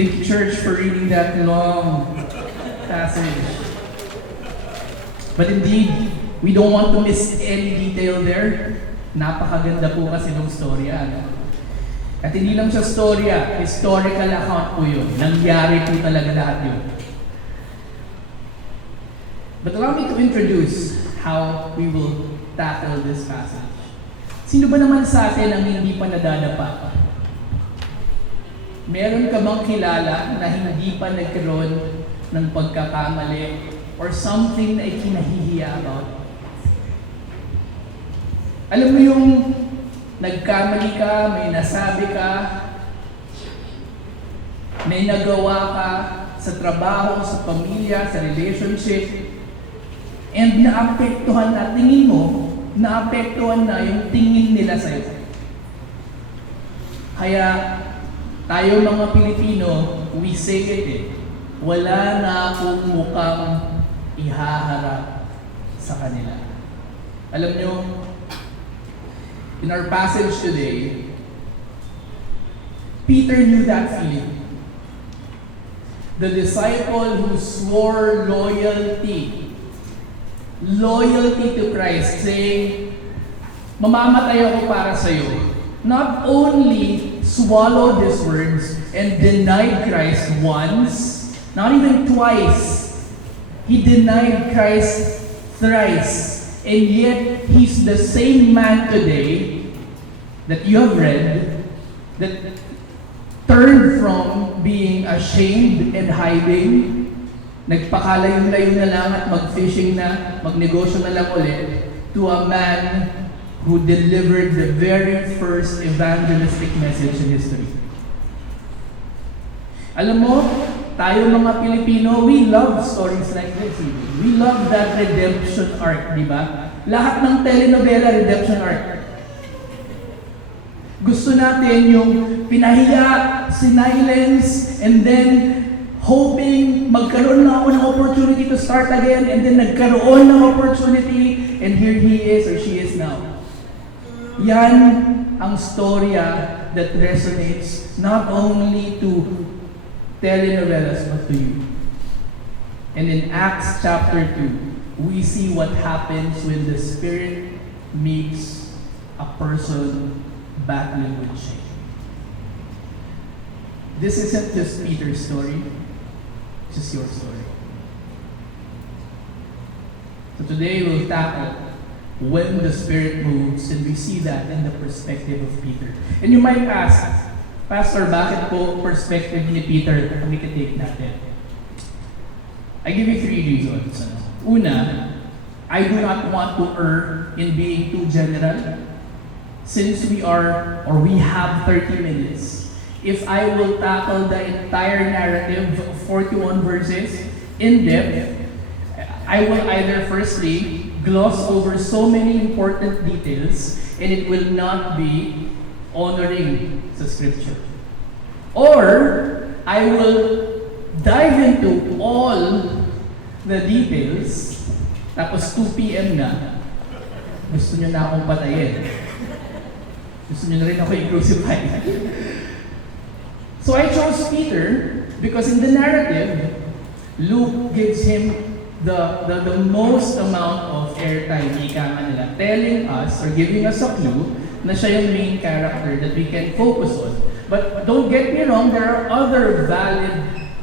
Thank you, church, for reading that long passage. But indeed, we don't want to miss any detail there. Napakaganda po kasi ng storya. Ano? At hindi lang siya storya, historical account po yun. Nangyari po talaga lahat yun. But allow me to introduce how we will tackle this passage. Sino ba naman sa atin ang hindi pa nadadapa? Meron ka bang kilala na hindi pa nagkaroon ng pagkakamali or something na ikinahihiya about? Alam mo yung nagkamali ka, may nasabi ka, may nagawa ka sa trabaho, sa pamilya, sa relationship, and naapektuhan na, tingin mo, naapektuhan na yung tingin nila sa'yo. Kaya, tayo mga Pilipino, we say it eh, wala na akong mukhang ihaharap sa kanila. Alam nyo, in our passage today, Peter knew that feeling. The disciple who swore loyalty to Christ, saying, mamamatay ako para sa'yo. Not only swallowed his words and denied Christ once, not even twice. He denied Christ thrice. And yet, he's the same man today that you have read that turned from being ashamed and hiding, nagpakalayo-layo na lang at mag-fishing na, magnegosyo na lang ulit, to a man who delivered the very first evangelistic message in history. Alam mo, tayo mga Pilipino, we love stories like this. We love that redemption arc, di ba? Lahat ng telenovela, redemption arc. Gusto natin yung pinahiya, sinilence, and then hoping magkaroon na ako ng opportunity to start again, and then nagkaroon ng opportunity, and here he is or she is now. Yan ang storya that resonates not only to telenovelas but to you. And in Acts chapter 2, we see what happens when the Spirit meets a person battling with shame. This isn't just Peter's story, this is your story. So today we'll tackle when the Spirit moves, and we see that in the perspective of Peter. And you might ask, Pastor, bakit po perspective ni Peter ang ikatake natin? I give you 3 reasons. Una, I do not want to err in being too general. Since we have 30 minutes, if I will tackle the entire narrative of 41 verses in depth, I will either firstly gloss over so many important details and it will not be honoring sa scripture. Or, I will dive into all the details, tapos 2 p.m. na, gusto nyo na akong patayin. Gusto nyo na rin ako i-crucify. So I chose Peter because in the narrative, Luke gives him the most amount of airtime, ika nga nila, telling us or giving us a clue na siya yung main character that we can focus on. But don't get me wrong, there are other valid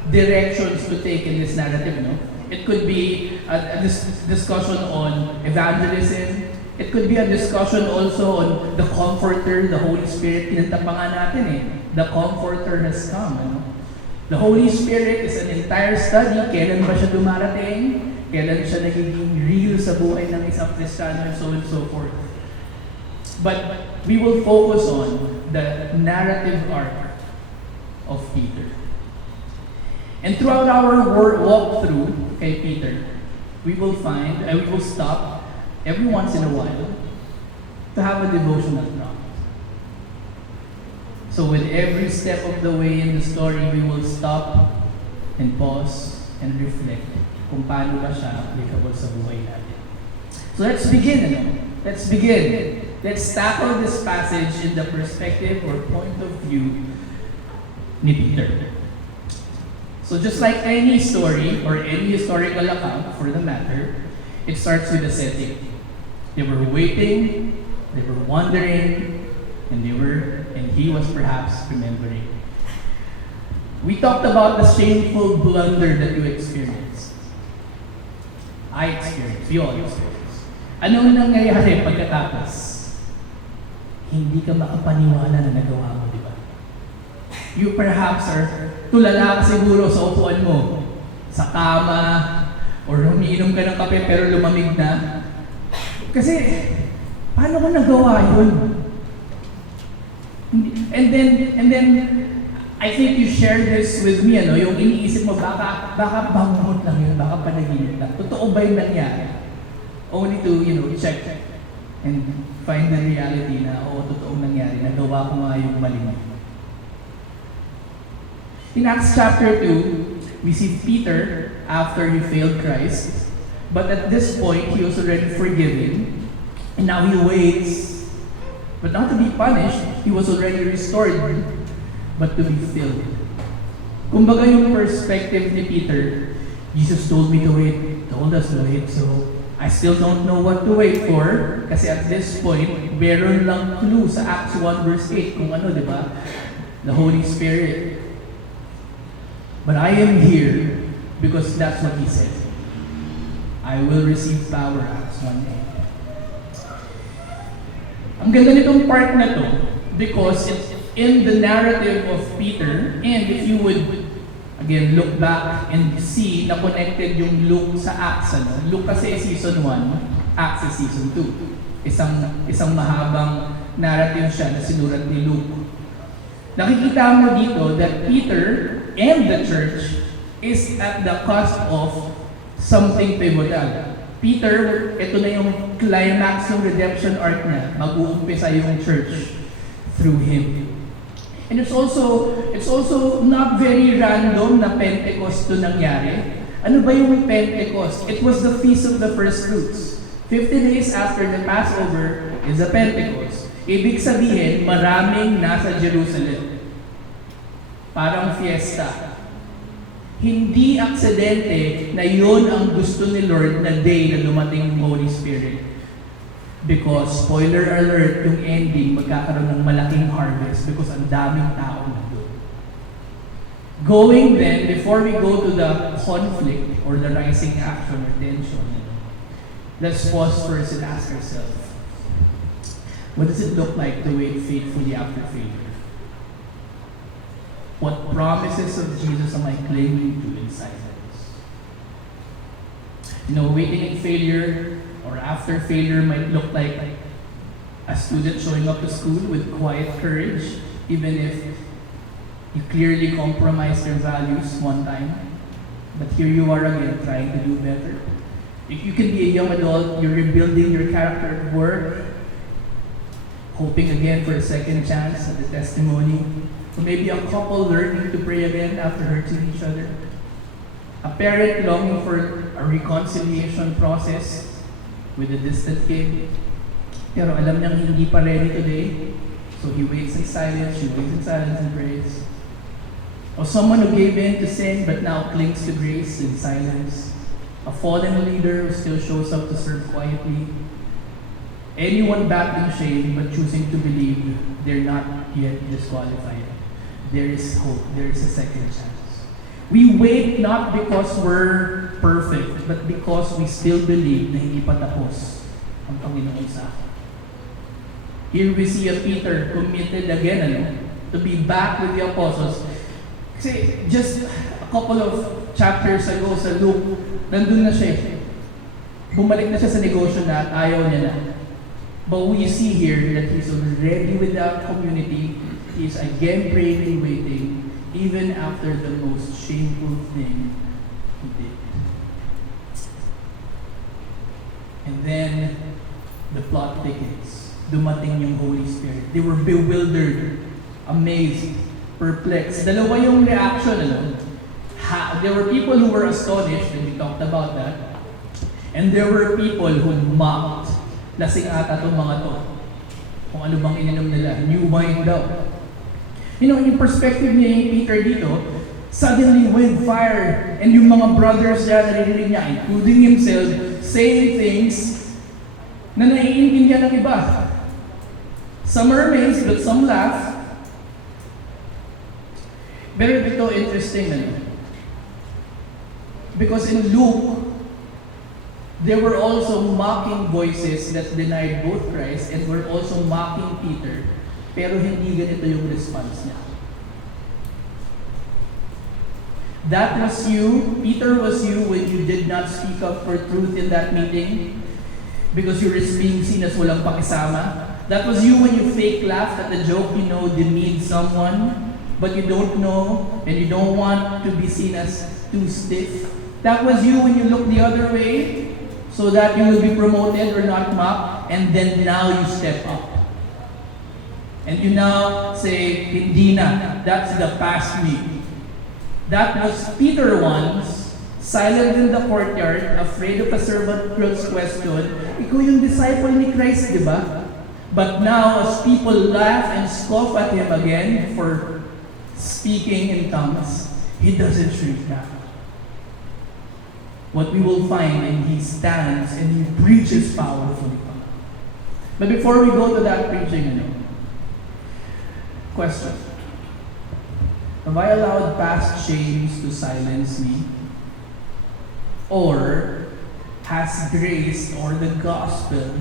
directions to take in this narrative. No? It could be a discussion on evangelism. It could be a discussion also on the Comforter, the Holy Spirit. Kinanta pa nga natin eh, the Comforter has come. Ano? The Holy Spirit is an entire study. Kailan ba siya dumarating? Kailan siya nagiging real sa buhay ng isang Kristiyano, and so on and so forth. But we will focus on the narrative arc of Peter. And throughout our walkthrough kay Peter, we will stop every once in a while to have a devotional prompt. So with every step of the way in the story, we will stop and pause and reflect kung paano ba siya applicable sa buhay natin. So let's begin. Let's begin. Let's tackle this passage in the perspective or point of view ni Peter. So just like any story or any historical account for the matter, it starts with a setting. They were waiting, they were wondering, and he was perhaps remembering. We talked about the shameful blunder that you experienced. I experienced, we all experienced. Anong nangyayari pagkatapos? Hindi ka makapaniwala na nagawa mo, di ba? You perhaps are tulala ka siguro sa upuan mo, sa kama, or umiinom ka ng kape pero lumamig na. Kasi, paano ko nagawa yun? And then, I think you share this with me, yung iniisip mo, baka bangungot lang yun, baka panaginip lang. Totoo ba yung nangyari? Only to, check and find the reality na, totoong nangyari, nagawa ko nga yung mali. In Acts chapter 2, we see Peter after he failed Christ, but at this point, he was already forgiven, and now he waits, but not to be punished, he was already restored, but to be filled. Kumbaga yung perspective ni Peter, Jesus told me to wait, told us to wait, so I still don't know what to wait for, kasi at this point, meron lang clue sa Acts 1 verse 8, kung ano, di ba? The Holy Spirit. But I am here because that's what He said. I will receive power, Acts 1:8. Ang ganda nitong part na to because it's in the narrative of Peter, and if you would again look back and see na connected yung Luke sa Acts, Luke kasi season 1, Acts is season 2. Isang mahabang narrative siya na sinulat ni Luke. Nakikita mo dito that Peter and the church is at the cusp of something pivotal. Peter, ito na yung climax ng redemption arc niya. Mag-uumpisa yung church through him. And it's also not very random na Pentecost to nangyari. Ano ba yung Pentecost? It was the Feast of the First Fruits. 50 days after the Passover is the Pentecost. Ibig sabihin, maraming nasa Jerusalem. Parang fiesta. Hindi aksidente na yun ang gusto ni Lord na day na dumating yung Holy Spirit. Because, spoiler alert, yung ending, magkakaroon ng malaking harvest because ang daming tao nandun. Going then, before we go to the conflict or the rising action or tension, let's pause first and ask ourselves, what does it look like to wait faithfully after failure? What promises of Jesus am I clinging to in silence? Waiting in failure or after failure might look like a student showing up to school with quiet courage, even if you clearly compromised your values one time. But here you are again trying to do better. If you can be a young adult, you're rebuilding your character at work, hoping again for a second chance at the testimony. Or maybe a couple learning to pray again after hurting each other. A parent longing for a reconciliation process with a distant kid. Pero alam niyang hindi pa ready today, so he waits in silence, she waits in silence and prays. Or someone who gave in to sin but now clings to grace in silence. A fallen leader who still shows up to serve quietly. Anyone battling shame but choosing to believe they're not yet disqualified. There is hope, there is a second chance. We wait not because we're perfect, but because we still believe na hindi pa tapos ang Panginoon sa akin. Here we see a Peter committed again to be back with the apostles. Kasi just a couple of chapters ago sa Luke, nandun na siya. Bumalik na siya sa negosyo na at ayaw niya na. But we see here that he's already with the community. He's again praying and waiting, even after the most shameful thing he did. And then, the plot thickens. Dumating yung Holy Spirit. They were bewildered, amazed, perplexed. Dalawa yung reaction, There were people who were astonished, and we talked about that. And there were people who mocked. Lasing ata itong mga to. Kung ano bang ininom nila. New wine daw. Yung perspective ni Peter dito, Suddenly, with fire, and yung mga brothers niya, naririnig niya, including himself, saying things na naiintindihan ng iba. Some are amazed, but some laugh. Pero ito interesting, because in Luke, there were also mocking voices that denied both Christ and were also mocking Peter. Pero hindi ganito yung response niya. That was you, Peter was you when you did not speak up for truth in that meeting because you were being seen as walang pakisama. That was you when you fake laughed at the joke you know demeaned someone, but you don't know and you don't want to be seen as too stiff. That was you when you looked the other way so that you will be promoted or not mocked, and then now you step up. And you now say, hindi na, that's the past me. That was Peter once, silent in the courtyard, afraid of a servant girl's question. Ikaw yung disciple ni Christ, di ba? But now, as people laugh and scoff at him again for speaking in tongues, he doesn't shrink back. What we will find, and he stands and he preaches powerfully. But before we go to that preaching, question. Have I allowed past shames to silence me? Or has grace or the gospel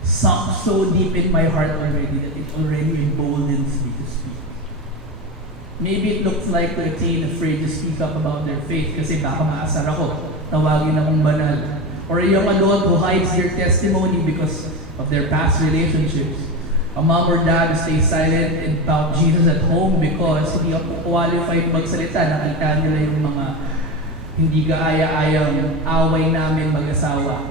sunk so deep in my heart already that it already emboldens me to speak? Maybe it looks like to attain afraid to speak up about their faith kasi baka maasar ako, tawagin akong banal. Or a young adult who hides their testimony because of their past relationships. A mom or dad who stays silent about Jesus at home because hindi ako qualified magsalita. Nakita nila yung mga hindi kaaya-ayang away namin mag-asawa.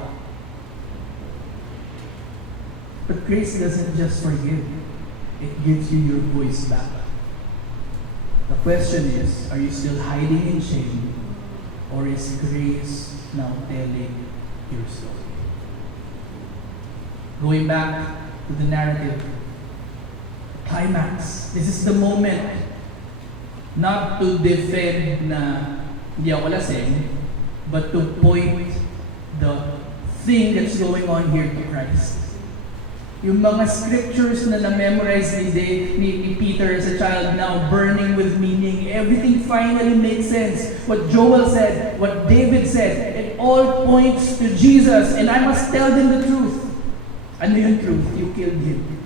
But grace doesn't just forgive. It gives you your voice back. The question is, are you still hiding in shame? Or is grace now telling your story? Going back to the narrative. Climax. This is the moment not to defend na hindi ako lasing, but to point the thing that's going on here to Christ. Yung mga scriptures na na-memorize ni Peter as a child now burning with meaning, everything finally makes sense. What Joel said, what David said, it all points to Jesus, and I must tell them the truth. Ano yung truth? You killed him.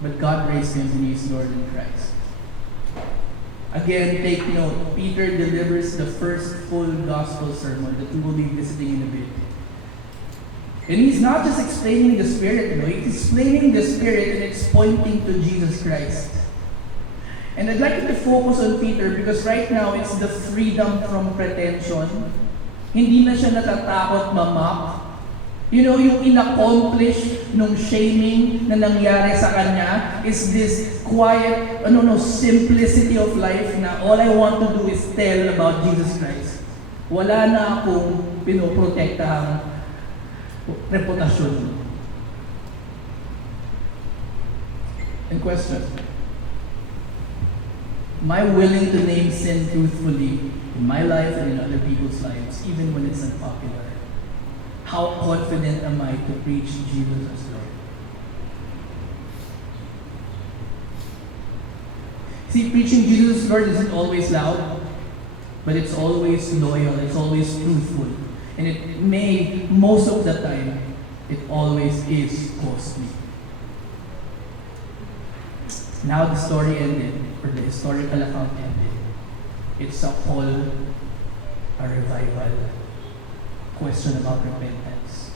But God raised him and he is Lord in Christ. Again, take note, Peter delivers the first full gospel sermon that we will be visiting in a bit. And he's not just explaining the Spirit, he's explaining the Spirit and it's pointing to Jesus Christ. And I'd like you to focus on Peter because right now it's the freedom from pretension. Hindi na siya natatakot mamak. You know, yung in-accomplish nung shaming na nangyari sa kanya is this quiet, simplicity of life na all I want to do is tell about Jesus Christ. Wala na akong pinoprotektahang reputasyon. And question, am I willing to name sin truthfully in my life and in other people's lives, even when it's unpopular? How confident am I to preach Jesus as Lord? See, preaching Jesus as Lord isn't always loud, but it's always loyal, it's always truthful. And it may, most of the time, it always is costly. Now the story ended, or the historical account ended. It's a call, a revival, question about repentance.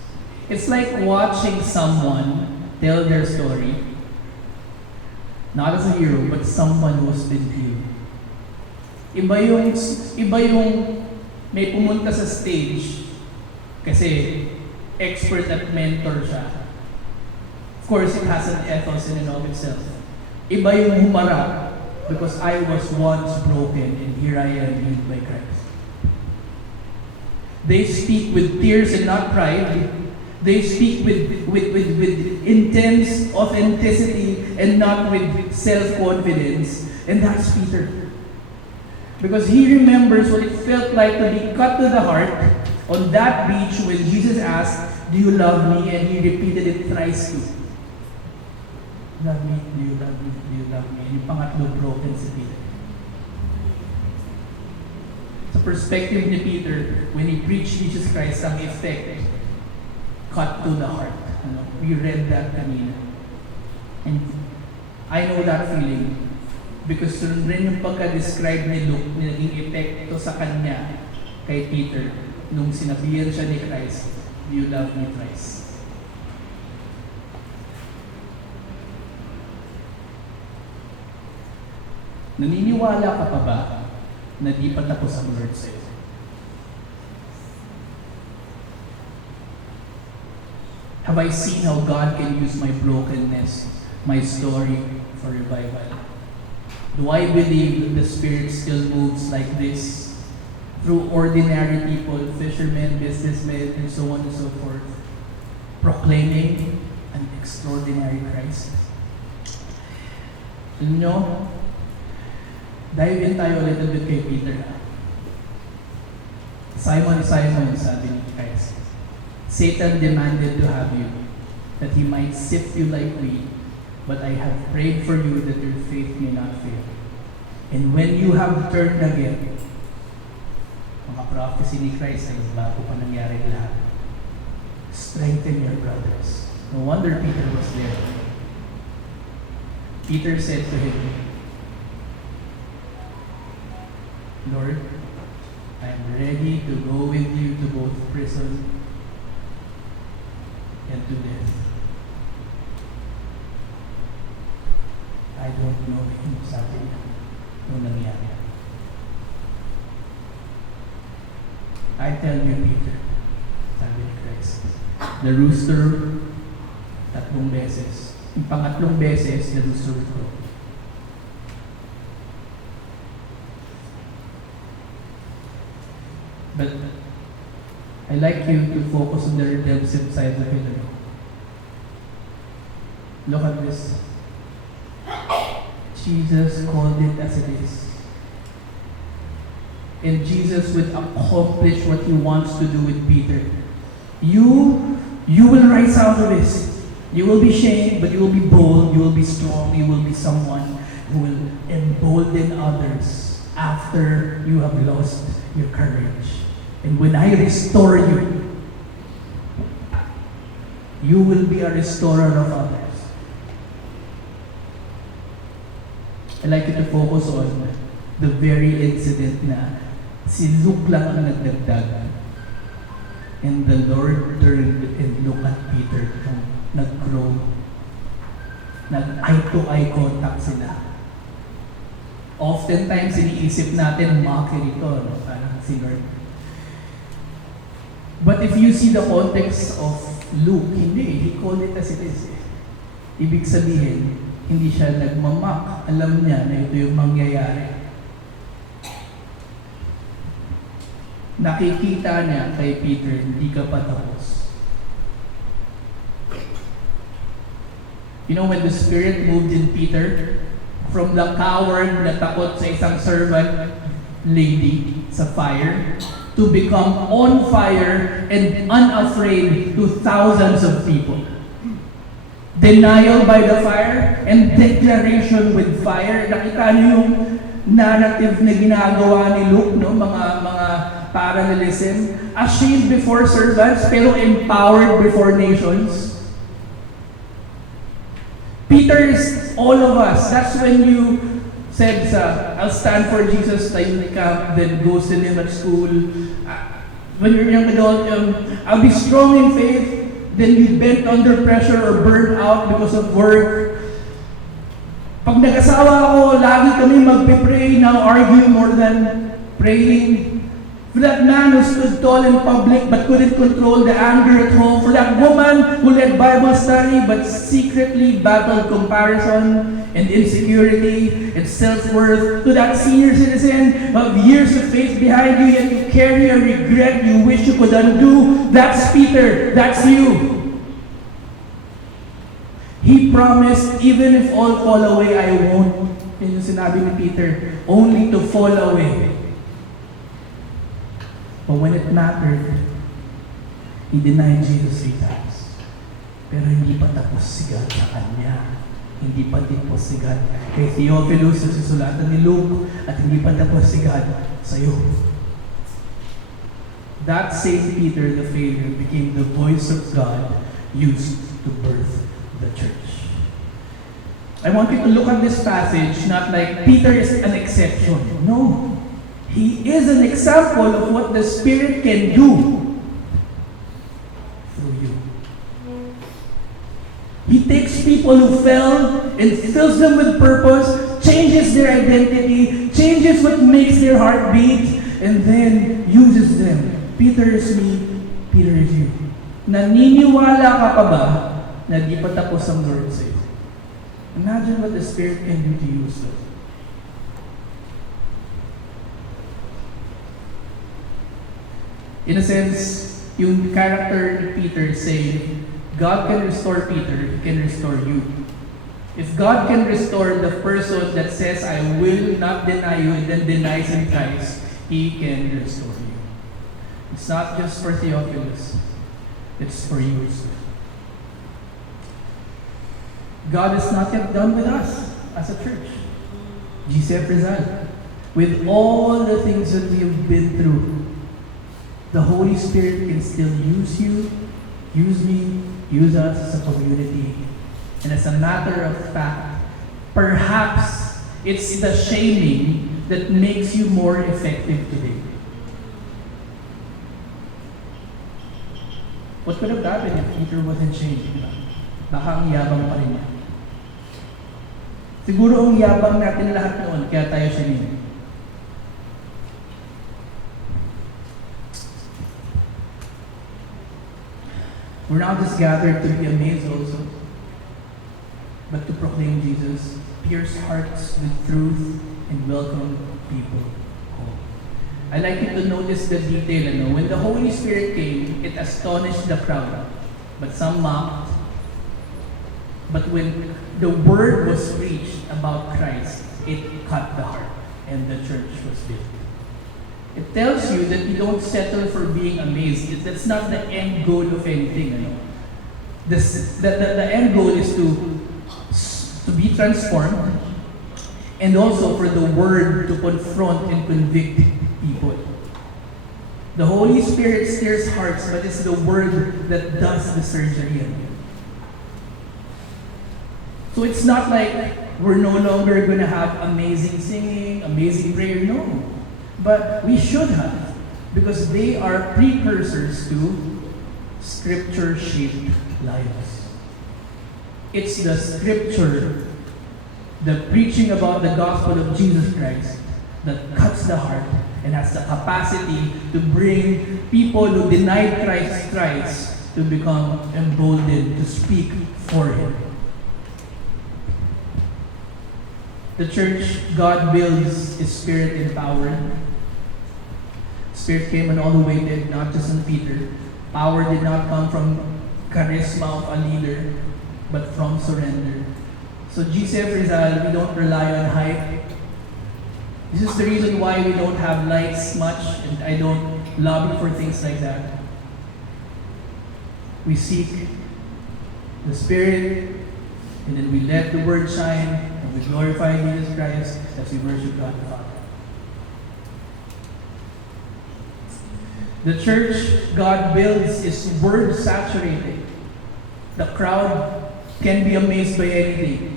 It's like watching someone tell their story, not as a hero, but someone who has been healed. Iba yung may pumunta sa stage kasi expert at mentor siya. Of course, it has an ethos in and of itself. Iba yung humarap because I was once broken and here I am healed by Christ. They speak with tears and not pride. They speak with intense authenticity and not with self-confidence. And that's Peter. Because he remembers what it felt like to be cut to the heart on that beach when Jesus asked, "Do you love me?" And he repeated it thrice too. Love me, do you love me, do you love me? And yung pangatlo, broken si Peter. Sa perspective ni Peter, when he preached Jesus Christ, ang effect, cut to the heart. We read that kanina. And I know that feeling because sunod rin yung pagka-describe ni Luke na naging epekto sa kanya kay Peter nung sinabihan siya ni Christ, "Do you love me, Christ?" Naniniwala ka pa ba na di pa tapos ang Lord sa'yo? Have I seen how God can use my brokenness, my story, for revival? Do I believe that the Spirit still moves like this through ordinary people, fishermen, businessmen, and so on and so forth, proclaiming an extraordinary Christ? Alam nyo, dive in tayo a little bit kay Peter. Simon, Simon, sabi ni Christ, Satan demanded to have you, that he might sift you like wheat, but I have prayed for you that your faith may not fail. And when you have turned again, mga prophecy ni Christ ay bago pa nangyari lahat. Strengthen your brothers. No wonder Peter was there. Peter said to him, "Lord, I am ready to go with you to both prison and to death." I don't know him, sabi niya, nung nangyari. I tell you, Peter, sabi ni Christ, the rooster, tatlong beses. Yung pangatlong beses, the rooster will crow. But I like you to focus on the redemptive side of it. Look at this. Jesus called it as it is. And Jesus would accomplish what he wants to do with Peter. You will rise out of this. You will be shamed, but you will be bold, you will be strong, you will be someone who will embolden others after you have lost your courage. And when I restore you, you will be a restorer of others. I'd like you to focus on the very incident na si Luke lang ang nagdagdag. And the Lord turned and looked at Peter nung nag-grow. Nag-eye-to-eye contact sila. Oftentimes, iniisip natin, mockery ito, no? Parang si Lord. But if you see the context of Luke, hindi. He called it as it is. Ibig sabihin, hindi siya nagmamak. Alam niya na ito yung mangyayari. Nakikita niya kay Peter, hindi ka pa tapos. You know, when the Spirit moved in Peter, from the coward na takot sa isang servant lady sa fire, to become on fire and unafraid to thousands of people. Denial by the fire and declaration with fire. Nakita niyo yung narrative na ginagawa ni Luke, no? Mga parallelism. Ashamed before servants, pero empowered before nations. Peter is all of us. That's when you said, I'll stand for Jesus, tahimik ka, then go him at school. When you're young adult, I'll be strong in faith, then you bent under pressure or burned out because of work. Pag nag-asawa ako, lagi kami magpe-pray, now argue more than praying. For that man who stood tall in public but couldn't control the anger at home. For that woman who led Bible study but secretly battled comparison and insecurity and self-worth. To that senior citizen of years of faith behind you, yet you carry a regret you wish you could undo. That's Peter. That's you. He promised, even if all fall away, I won't. Yun yung sinabi ni Peter, only to fall away. But when it mattered, he denied Jesus 3 times. Pero hindi pa tapos si God sa kanya. Hindi pa tapos si God kay Theophilus sa susulatan ni Luke, at hindi pa tapos si God sa iyo. That same Peter the failure became the voice of God used to birth the church. I want you to look at this passage not like Peter is an exception. No. He is an example of what the Spirit can do through you. He takes people who fell and fills them with purpose, changes their identity, changes what makes their heart beat, and then uses them. Peter is me, Peter is you. Naniniwala ka pa ba na di pa tapos ang Lord sa iyo? Imagine what the Spirit can do to you. In a sense, yung character ni Peter saying, God can restore Peter, He can restore you. If God can restore the person that says, I will not deny you, and then denies Him thrice, He can restore you. It's not just for Theophilus, it's for you. God is not yet done with us as a church. GCF Rizal, with all the things that we have been through, the Holy Spirit can still use you, use me, use us as a community. And as a matter of fact, perhaps it's the shaming that makes you more effective today. What could have happened if Peter wasn't shamed? Baka ang yabang pa rin niya. Siguro ang yabang natin lahat noon, kaya tayo shamed. We're not just gathered to be amazed also, but to proclaim Jesus, pierce hearts with truth, and welcome people home. I like you to notice the detail. When the Holy Spirit came, it astonished the crowd, but some mocked. But when the word was preached about Christ, it cut the heart, and the church was built. It tells you that you don't settle for being amazed. That's not the end goal of anything. The end goal is to be transformed, and also for the word to confront and convict people. The Holy Spirit stirs hearts, but it's the word that does the surgery. So it's not like we're no longer going to have amazing singing, amazing prayer. No. But we should have, because they are precursors to Scripture-shaped lives. It's the Scripture, the preaching about the gospel of Jesus Christ, that cuts the heart and has the capacity to bring people who denied Christ thrice to become emboldened to speak for Him. The church God builds is Spirit-empowered. Spirit came and all the way did, not just on Peter. Power did not come from charisma of a leader, but from surrender. So GCF Rizal, we don't rely on hype. This is the reason why we don't have lights much, and I don't lobby for things like that. We seek the Spirit, and then we let the Word shine, and we glorify Jesus Christ as we worship God the Father. The church God builds is word saturated. The crowd can be amazed by anything,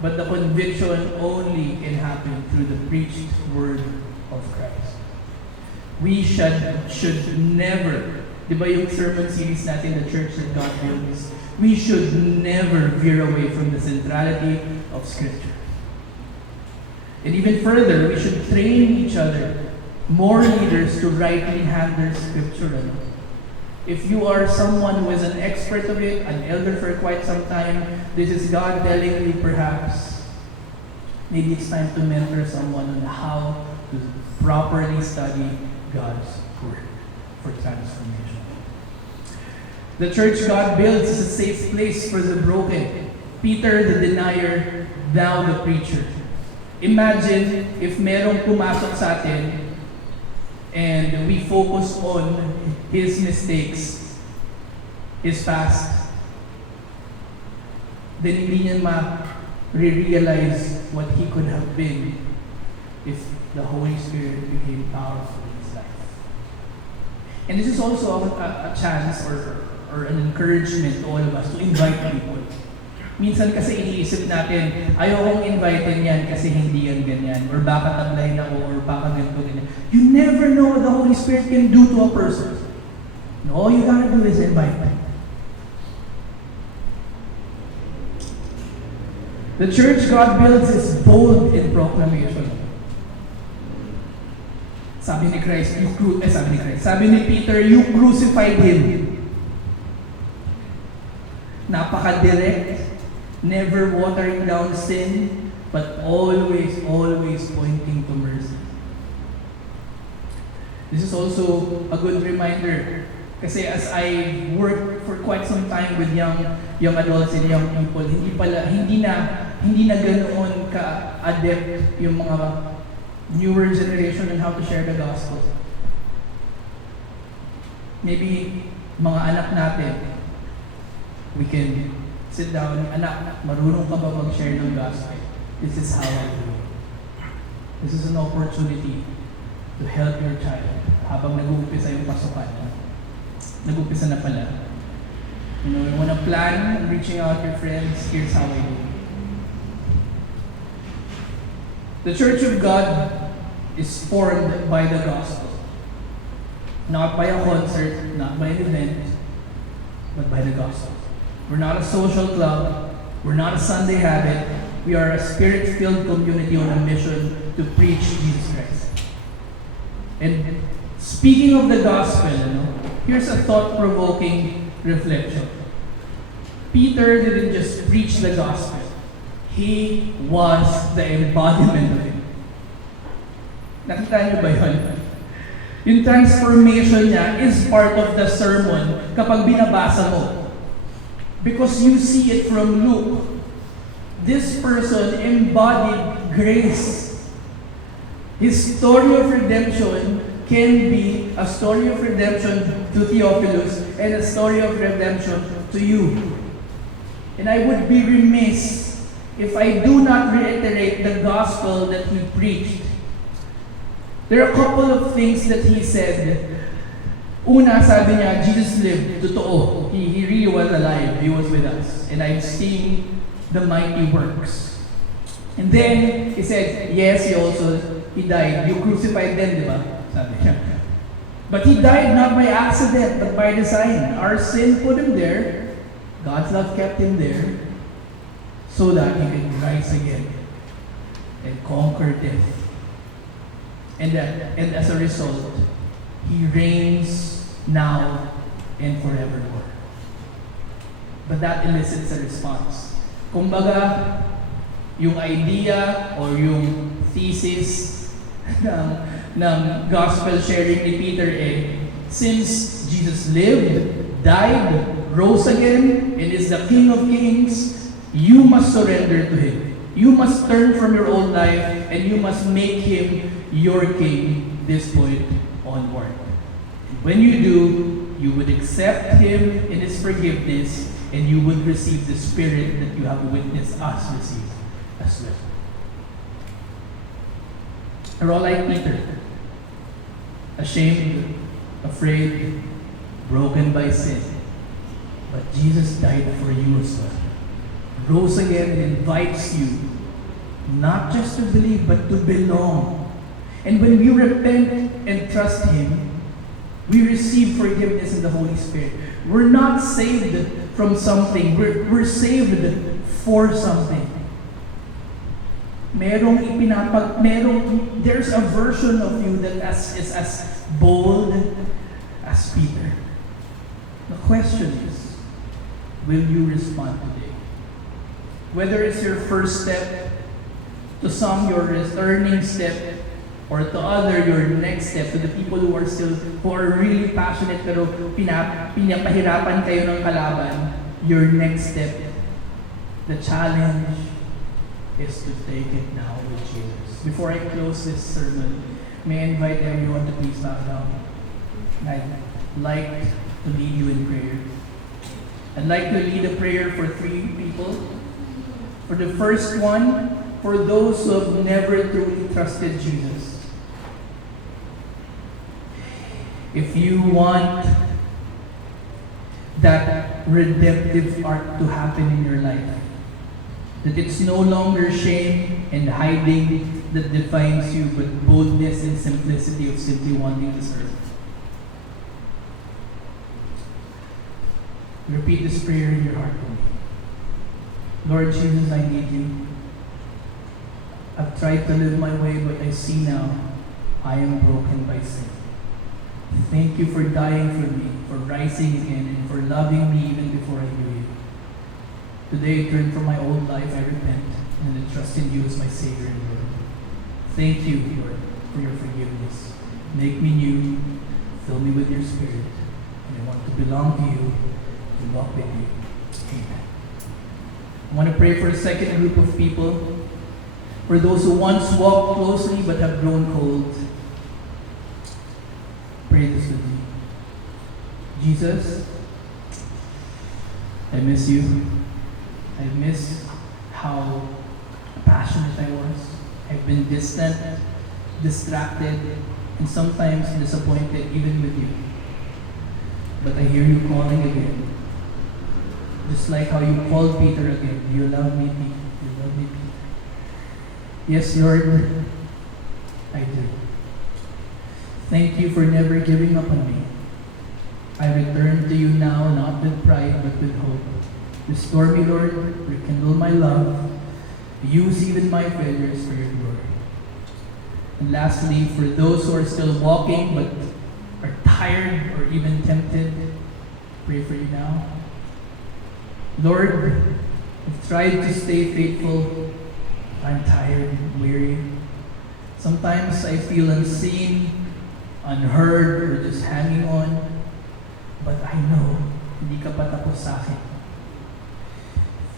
but the conviction only can happen through the preached word of Christ. We should never, di ba yung sermon series natin, the church that God builds, we should never veer away from the centrality of Scripture. And even further, we should train each other, more leaders, to rightly handle Scripture. If you are someone who is an expert of it, an elder for quite some time, this is God telling you perhaps, maybe it's time to mentor someone on how to properly study God's Word for transformation. The church God builds is a safe place for the broken. Peter the denier, thou the preacher. Imagine if merong pumasok sa atin and we focus on his mistakes, his past, then hindi niya ma-realize what he could have been if the Holy Spirit became powerful in his life. And this is also a chance or an encouragement to all of us to invite people. Minsan kasi iniisip natin, ayokong invitein yan kasi hindi yan ganyan, or baka tablahin ako, or baka ganito, ganyan. You never know what the Holy Spirit can do to a person. And all you gotta do is invite them. The church God builds is bold in proclamation. Sabi ni Peter, you crucified Him. Napaka-direct, never watering down sin, but always pointing to mercy. This is also a good reminder. Kasi as I work for quite some time with young adults and young people, hindi na ganoon ka-adept yung mga newer generation on how to share the gospel. Maybe mga anak natin, we can sit down, anak, marunong ka ba mag-share ng gospel? This is how I do it. This is an opportunity to help your child habang nag-uumpisa yung pasukan. Nag-uumpisa na pala. You know, you wanna plan reaching out to your friends, here's how I do it. The Church of God is formed by the gospel. Not by a concert, not by an event, but by the gospel. We're not a social club. We're not a Sunday habit. We are a spirit-filled community on a mission to preach Jesus Christ. And speaking of the gospel, here's a thought-provoking reflection. Peter didn't just preach the gospel. He was the embodiment of it. Nakita niyo ba yun? Yung transformation niya is part of the sermon kapag binabasa mo. Because you see it from Luke. This person embodied grace. His story of redemption can be a story of redemption to Theophilus and a story of redemption to you. And I would be remiss if I do not reiterate the gospel that he preached. There are a couple of things that he said. Una, sabi niya, Jesus lived. Totoo. He really was alive. He was with us. And I've seen the mighty works. And then, he said, yes, he died. You crucified them, di ba? Sabi niya. But he died not by accident, but by design. Our sin put him there. God's love kept him there so that he can rise again and conquer death. And as a result, he reigns now and forevermore. But that elicits a response. Kumbaga, yung idea or yung thesis ng gospel sharing ni Peter since Jesus lived, died, rose again, and is the King of Kings, you must surrender to Him. You must turn from your old life and you must make Him your King this point onward. When you do, you would accept Him in His forgiveness and you would receive the Spirit that you have witnessed us receive as well. We're all like Peter, ashamed, afraid, broken by sin. But Jesus died for you as well. Rose again and invites you not just to believe, but to belong. And when we repent and trust Him, we receive forgiveness in the Holy Spirit. We're not saved from something. We're saved for something. There's a version of you that is as bold as Peter. The question is, will you respond today? Whether it's your first step, to some your returning step, or to other your next step, to the people who are really passionate pero pinapahirapan kayo ng kalaban, your next step, the challenge is to take it now with Jesus. Before I close this sermon, may I invite everyone to please bow down. I'd like to lead you in prayer. I'd like to lead a prayer for 3 people. For the first one, for those who have never truly trusted Jesus. If you want that redemptive arc to happen in your life, that it's no longer shame and hiding that defines you, but boldness and simplicity of simply wanting to serve. Repeat this prayer in your heart with me. Lord Jesus, I need you. I've tried to live my way, but I see now I am broken by sin. Thank you for dying for me, for rising again, and for loving me even before I knew you. Today I turn from my old life, I repent, and I trust in you as my Savior and Lord. Thank you, Lord, for your forgiveness. Make me new, fill me with your Spirit, and I want to belong to you and walk with you. Amen. I want to pray for a second group of people, for those who once walked closely but have grown cold. Pray this with me. Jesus, I miss you. I miss how passionate I was. I've been distant, distracted, and sometimes disappointed even with you. But I hear you calling again. Just like how you called Peter again. You love me, Peter. You love me, Peter. Yes, Lord, I do. Thank you for never giving up on me. I return to you now, not with pride, but with hope. Restore me, Lord. Rekindle my love. Use even my failures for your glory. And lastly, for those who are still walking but are tired or even tempted, pray for you now. Lord, I've tried to stay faithful. I'm tired and weary. Sometimes I feel unseen, unheard, or just hanging on. But I know, hindi ka pa tapos sa akin.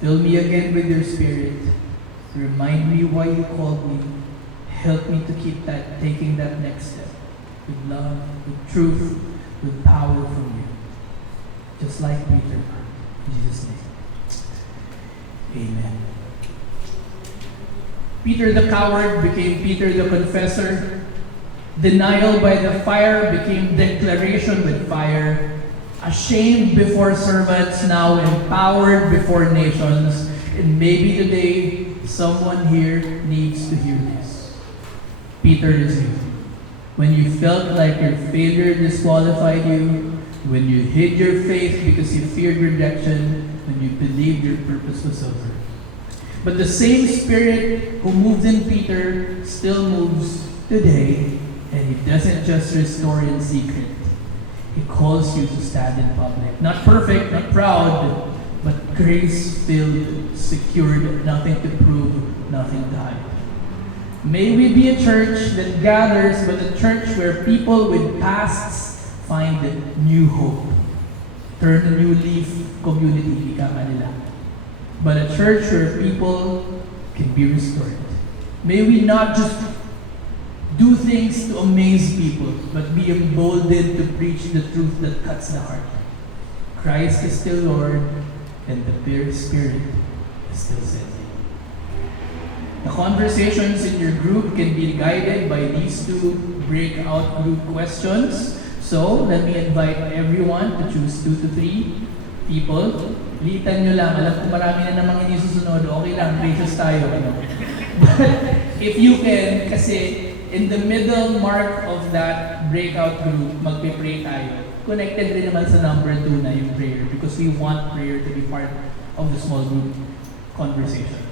Fill me again with your Spirit. Remind me why you called me. Help me to keep taking that next step. With love, with truth, with power from you. Just like Peter. In Jesus' name. Amen. Peter the coward became Peter the confessor. Denial by the fire became declaration with fire. Ashamed before servants, now empowered before nations. And maybe today, someone here needs to hear this. Peter is you. When you felt like your failure disqualified you, when you hid your faith because you feared rejection, when you believed your purpose was over. But the same Spirit who moved in Peter still moves today, and He doesn't just restore in secret. He calls you to stand in public. Not perfect, not proud, but grace-filled, secured, nothing to prove, nothing to hide. May we be a church that gathers, but a church where people with pasts find new hope. Turn a new leaf community, ika nila. But a church where people can be restored. May we not just do things to amaze people, but be emboldened to preach the truth that cuts the heart. Christ is still Lord, and the Spirit is still sent. The conversations in your group can be guided by these 2 breakout group questions. So, let me invite everyone to choose 2 to 3 people. Litan nyo lang. Alam ko marami na namang hindi susunod. Okay lang, gracious tayo. But if you can, kasi in the middle mark of that breakout group, magpe-pray tayo. Connected rin naman sa number 2 na yung prayer because we want prayer to be part of the small group conversation.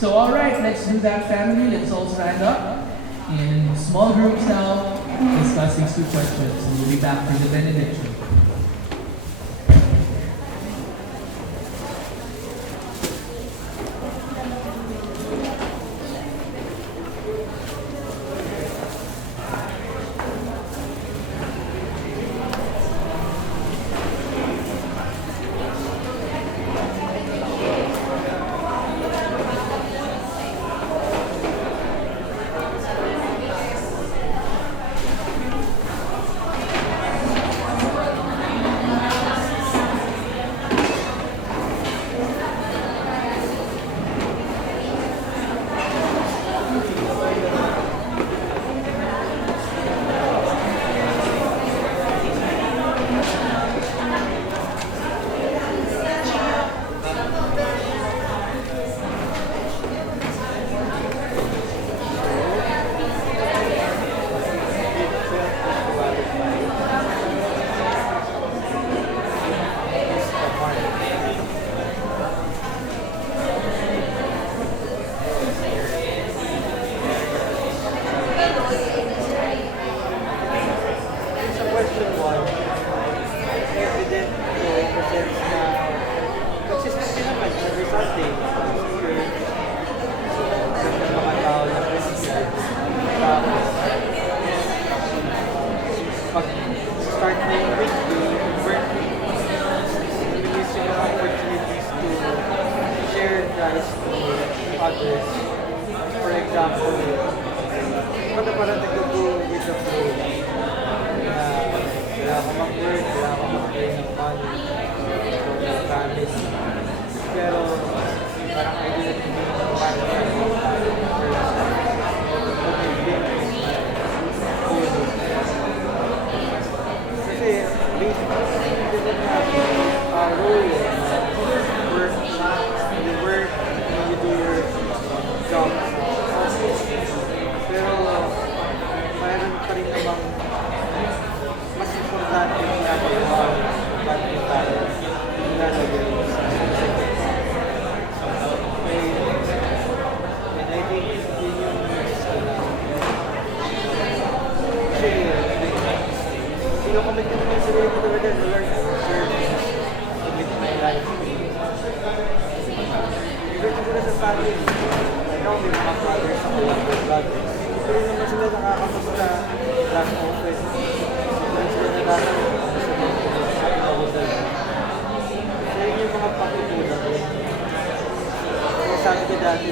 So alright, let's do that, family. Let's all stand up in small groups now, discuss these 2 questions, and we'll be back for the benediction. others. For example, parang nag-go with the flow. Na kailangan ko mag-work, kailangan ko mag-earn ng money, so na-promise. Pero parang I didn't think parang kasi basically, you don't have a role work, you work, and you do your job. Pero mayroon pa rin namang mas importante yung ginagawa ng ating tayo. Nilalagay sa and I think yun yung kasi pinocommit ko naman sa sarili ko talaga to learn and serve with my life. Even siguro sa family, I know may mga brothers ako, younger brothers. Pero naman sila nakakamusta last office. Pero sila nakakamusta sa mga kawasan. Kaya yung mga pagkukulang ko. Kaya sabi ko dati,